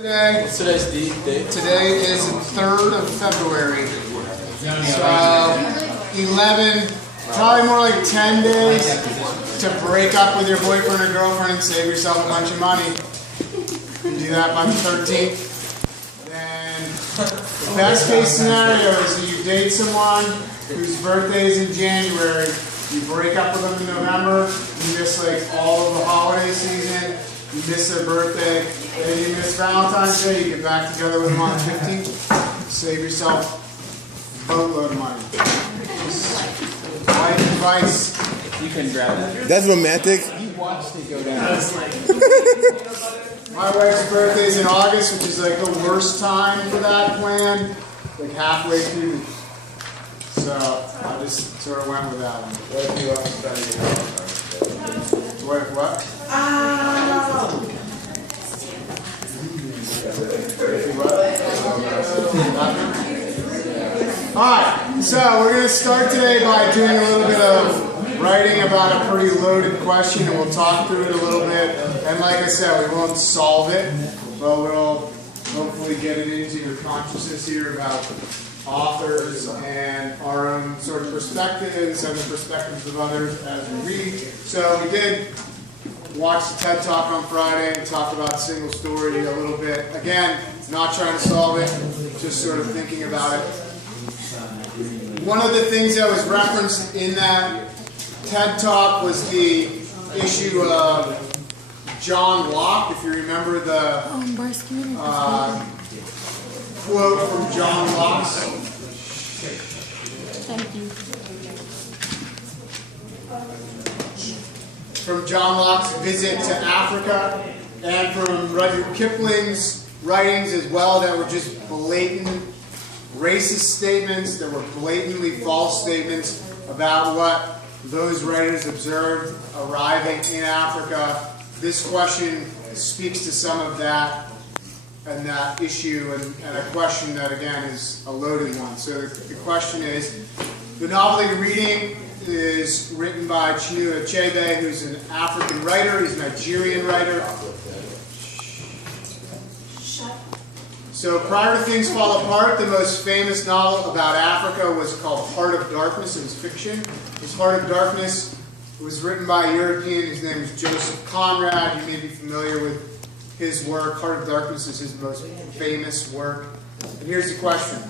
What's today's date? Today is the 3rd of February. So 11, probably more like 10 days to break up with your boyfriend or girlfriend and save yourself a bunch of money. You do that by the 13th. Then the best case scenario is that you date someone whose birthday is in January. You break up with them in November. You miss like all of the holiday season. You miss their birthday, and then you miss Valentine's Day, you get back together with them on the 15th, save yourself a boatload of money. Life advice. You can grab that. That's romantic. You watched it go down. My wife's birthday is in August, which is like the worst time for that plan, like halfway through. So I just sort of went with that one. What if you want to spend it? What? Alright, so we're going to start today by doing a little bit of writing about a pretty loaded question, and we'll talk through it a little bit. And like I said, we won't solve it, but we'll hopefully get it into your consciousness here about authors and our own sort of perspectives and the perspectives of others as we read. So we did watch the TED Talk on Friday and talked about single story a little bit. Again, not trying to solve it, just sort of thinking about it. One of the things that was referenced in that TED Talk was the issue of John Locke. If you remember the quote from John Locke's. Thank you. From John Locke's visit to Africa, and from Rudyard Kipling's writings as well, that were just blatant racist statements, that were blatantly false statements about what those writers observed arriving in Africa. This question speaks to some of that and that issue, and a question that again is a loaded one. So the question is, the novel that you're reading is written by Chinua Achebe, who's an African writer. He's a Nigerian writer. So prior to Things Fall Apart, the most famous novel about Africa was called Heart of Darkness. It was fiction. This Heart of Darkness was written by a European. His name is Joseph Conrad. You may be familiar with his work. Heart of Darkness is his most famous work. And here's the question.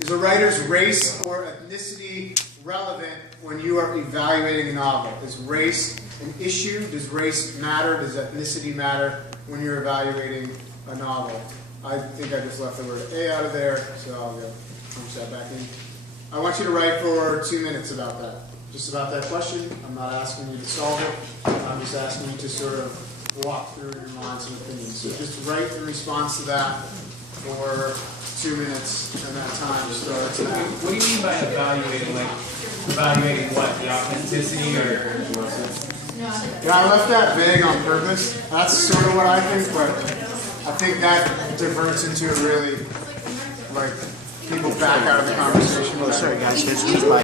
Is a writer's race or ethnicity relevant when you are evaluating a novel? Is race an issue? Does race matter? Does ethnicity matter when you're evaluating a novel? I think I just left the word A out of there, so I'll go punch that back in. I want you to write for 2 minutes about that. Just about that question. I'm not asking you to solve it. I'm just asking you to sort of walk through your minds and opinions. So just write in response to that for 2 minutes, and that time starts now. What do you mean by evaluating? Like, evaluating what? The authenticity or? Yeah, I left that vague on purpose. That's sort of what I think, but I think that diverts into a really, like, people back out of the conversation. Oh, sorry guys, here's my